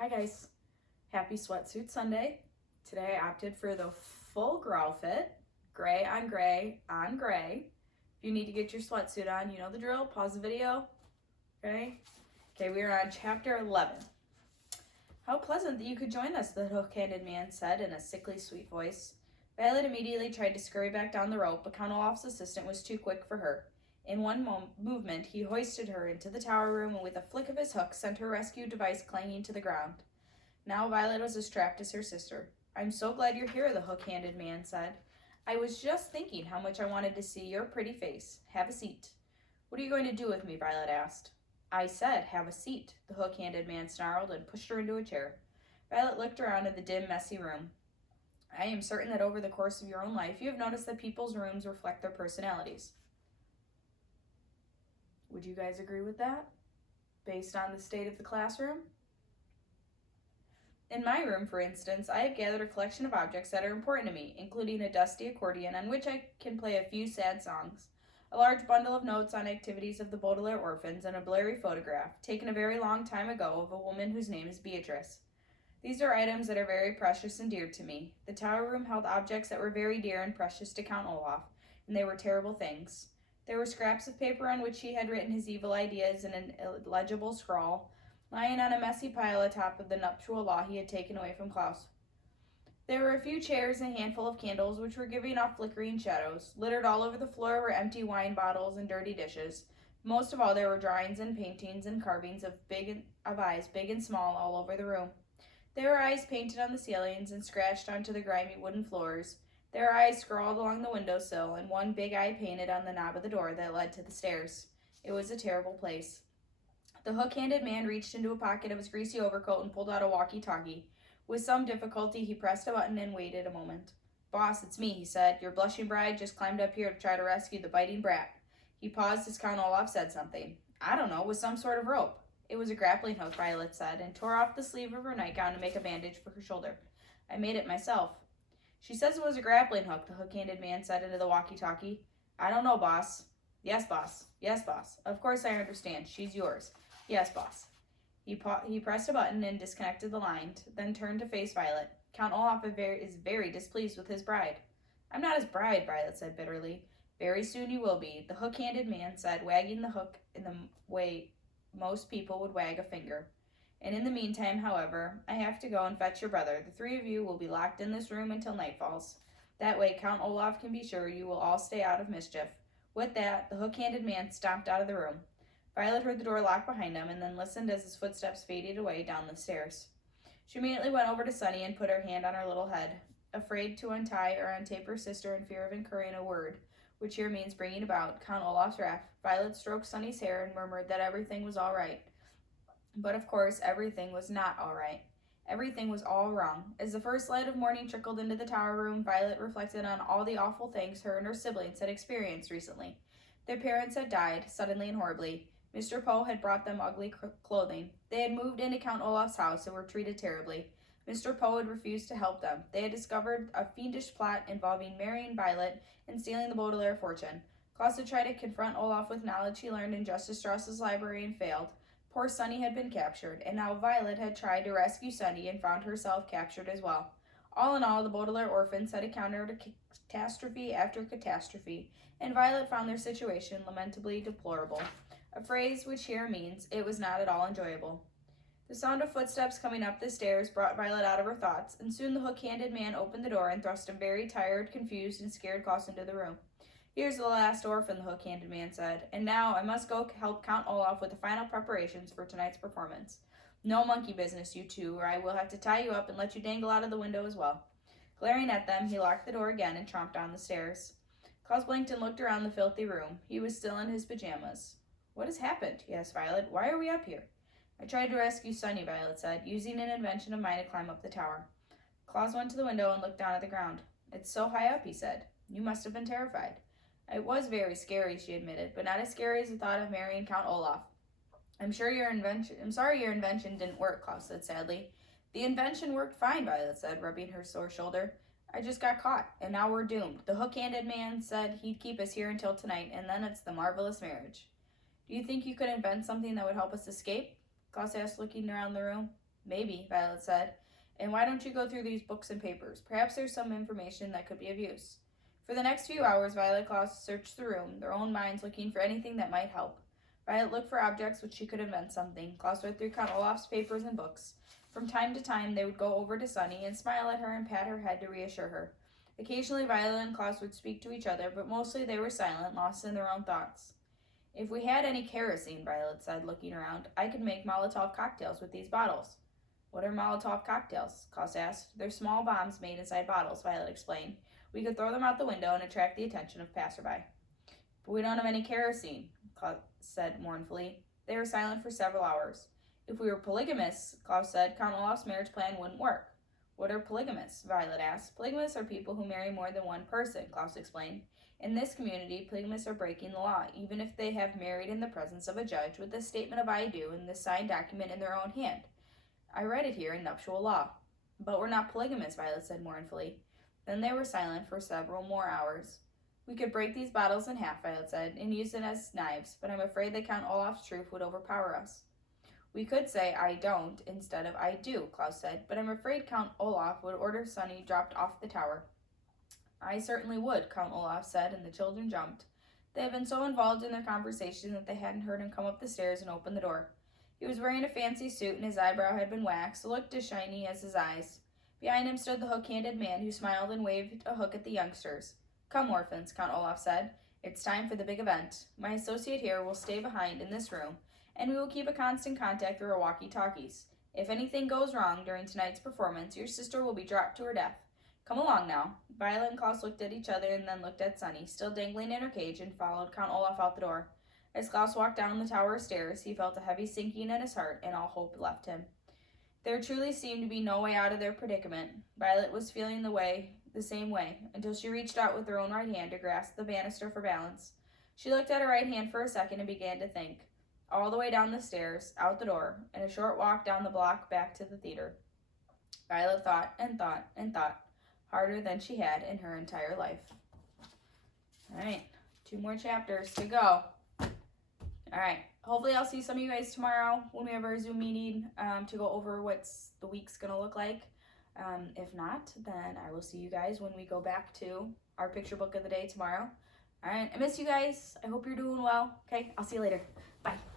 Hi guys, happy sweatsuit Sunday. Today I opted for the full growl fit, gray on gray on gray. If you need to get your sweatsuit on, you know the drill, pause the video, okay? Okay, we are on chapter 11. How pleasant that you could join us, the hook-handed man said in a sickly sweet voice. Violet immediately tried to scurry back down the rope, but Count Olaf's assistant was too quick for her. In one movement, he hoisted her into the tower room and with a flick of his hook sent her rescue device clanging to the ground. Now Violet was as trapped as her sister. I'm so glad you're here, the hook-handed man said. I was just thinking how much I wanted to see your pretty face. Have a seat. What are you going to do with me? Violet asked. I said, have a seat, the hook-handed man snarled and pushed her into a chair. Violet looked around at the dim, messy room. I am certain that over the course of your own life, you have noticed that people's rooms reflect their personalities. Would you guys agree with that? Based on the state of the classroom? In my room, for instance, I have gathered a collection of objects that are important to me, including a dusty accordion on which I can play a few sad songs, a large bundle of notes on activities of the Baudelaire orphans, and a blurry photograph, taken a very long time ago, of a woman whose name is Beatrice. These are items that are very precious and dear to me. The tower room held objects that were very dear and precious to Count Olaf, and they were terrible things. There were scraps of paper on which he had written his evil ideas in an illegible scrawl, lying on a messy pile atop of the nuptial law he had taken away from Klaus. There were a few chairs and a handful of candles which were giving off flickering shadows. Littered all over the floor were empty wine bottles and dirty dishes. Most of all, there were drawings and paintings and carvings of eyes, big and small, all over the room. There were eyes painted on the ceilings and scratched onto the grimy wooden floors. There were eyes scrawled along the windowsill, and one big eye painted on the knob of the door that led to the stairs. It was a terrible place. The hook-handed man reached into a pocket of his greasy overcoat and pulled out a walkie-talkie. With some difficulty, he pressed a button and waited a moment. Boss, it's me, he said. Your blushing bride just climbed up here to try to rescue the biting brat. He paused as Count Olaf said something. I don't know, with some sort of rope. It was a grappling hook, Violet said, and tore off the sleeve of her nightgown to make a bandage for her shoulder. I made it myself. She says it was a grappling hook, the hook-handed man said into the walkie-talkie. I don't know, boss. Yes, boss. Yes, boss. Of course I understand. She's yours. Yes, boss. He pressed a button and disconnected the line, then turned to face Violet. Count Olaf is very displeased with his bride. I'm not his bride, Violet said bitterly. Very soon you will be, the hook-handed man said, wagging the hook in the way most people would wag a finger. And in the meantime, however, I have to go and fetch your brother. The three of you will be locked in this room until night falls. That way Count Olaf can be sure you will all stay out of mischief. With that, the hook-handed man stomped out of the room. Violet heard the door lock behind him and then listened as his footsteps faded away down the stairs. She immediately went over to Sunny and put her hand on her little head. Afraid to untie or untape her sister in fear of incurring a word, which here means bringing about Count Olaf's wrath, Violet stroked Sunny's hair and murmured that everything was all right. But of course, everything was not all right. Everything was all wrong. As the first light of morning trickled into the tower room, Violet reflected on all the awful things her and her siblings had experienced recently. Their parents had died, suddenly and horribly. Mr. Poe had brought them ugly clothing. They had moved into Count Olaf's house and were treated terribly. Mr. Poe had refused to help them. They had discovered a fiendish plot involving marrying Violet and stealing the Baudelaire fortune. Klaus had tried to confront Olaf with knowledge he learned in Justice Strauss's library and failed. Poor Sunny had been captured, and now Violet had tried to rescue Sunny and found herself captured as well. All in all, the Baudelaire orphans had encountered catastrophe after catastrophe, and Violet found their situation lamentably deplorable, a phrase which here means it was not at all enjoyable. The sound of footsteps coming up the stairs brought Violet out of her thoughts, and soon the hook-handed man opened the door and thrust a very tired, confused, and scared Klaus into the room. Here's the last orphan, the hook-handed man said, and now I must go help Count Olaf with the final preparations for tonight's performance. No monkey business, you two, or I will have to tie you up and let you dangle out of the window as well. Glaring at them, he locked the door again and tromped down the stairs. Klaus blinked and looked around the filthy room. He was still in his pajamas. What has happened? He asked Violet. Why are we up here? I tried to rescue Sunny, Violet said, using an invention of mine to climb up the tower. Klaus went to the window and looked down at the ground. It's so high up, he said. You must have been terrified. It was very scary, she admitted, but not as scary as the thought of marrying Count Olaf. I'm sorry your invention didn't work, Klaus said sadly. The invention worked fine, Violet said, rubbing her sore shoulder. I just got caught, and now we're doomed. The hook-handed man said he'd keep us here until tonight, and then it's the marvelous marriage. Do you think you could invent something that would help us escape? Klaus asked, looking around the room. Maybe, Violet said. And why don't you go through these books and papers? Perhaps there's some information that could be of use. For the next few hours, Violet Klaus searched the room, their own minds looking for anything that might help. Violet looked for objects which she could invent something. Klaus read through Count Olaf's papers and books. From time to time, they would go over to Sunny and smile at her and pat her head to reassure her. Occasionally, Violet and Klaus would speak to each other, but mostly they were silent, lost in their own thoughts. If we had any kerosene, Violet said, looking around, I could make Molotov cocktails with these bottles. What are Molotov cocktails? Klaus asked. They're small bombs made inside bottles, Violet explained. We could throw them out the window and attract the attention of passerby. But we don't have any kerosene, Klaus said mournfully. They were silent for several hours. If we were polygamists, Klaus said, Count Olaf's marriage plan wouldn't work. What are polygamists? Violet asked. Polygamists are people who marry more than one person, Klaus explained. In this community, polygamists are breaking the law, even if they have married in the presence of a judge with a statement of I do and the signed document in their own hand. I read it here in nuptial law. But we're not polygamists, Violet said mournfully. Then they were silent for several more hours. We could break these bottles in half, Violet said, and use them as knives, but I'm afraid that Count Olaf's truth would overpower us. We could say I don't instead of I do, Klaus said, but I'm afraid Count Olaf would order Sunny dropped off the tower. I certainly would, Count Olaf said, and the children jumped. They had been so involved in their conversation that they hadn't heard him come up the stairs and open the door. He was wearing a fancy suit, and his eyebrow had been waxed, looked as shiny as his eyes. Behind him stood the hook-handed man, who smiled and waved a hook at the youngsters. Come, orphans, Count Olaf said. It's time for the big event. My associate here will stay behind in this room, and we will keep a constant contact through our walkie-talkies. If anything goes wrong during tonight's performance, your sister will be dropped to her death. Come along now. Violet and Klaus looked at each other and then looked at Sunny, still dangling in her cage, and followed Count Olaf out the door. As Klaus walked down the tower stairs, he felt a heavy sinking in his heart, and all hope left him. There truly seemed to be no way out of their predicament. Violet was feeling the same way, until she reached out with her own right hand to grasp the banister for balance. She looked at her right hand for a second and began to think. All the way down the stairs, out the door, and a short walk down the block back to the theater. Violet thought and thought and thought, harder than she had in her entire life. All right, 2 more chapters to go. All right, hopefully I'll see some of you guys tomorrow when we have our Zoom meeting to go over what's the week's going to look like. If not, then I will see you guys when we go back to our picture book of the day tomorrow. All right, I miss you guys. I hope you're doing well. Okay, I'll see you later. Bye.